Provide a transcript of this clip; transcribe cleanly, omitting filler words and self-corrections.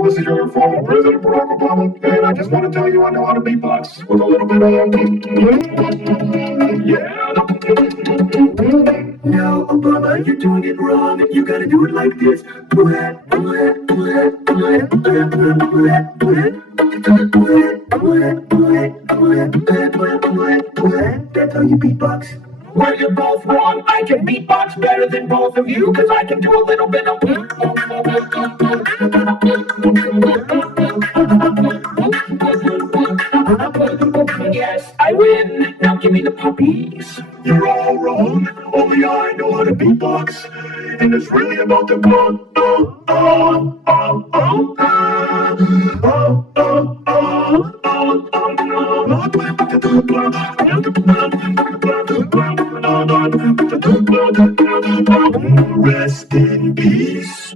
Obama, this is your former President Barack Obama, and I just want to tell you I know how to beatbox with a little bit of yeah. Now, Obama, you're doing it wrong. You gotta do it like this. That's how you beatbox. Well, you're both wrong. I can beatbox better than both of you, cause I can do a little bit of yes, I win. Now give me the puppies. You're all wrong. Only I know how to beatbox. And it's really about the rest in peace.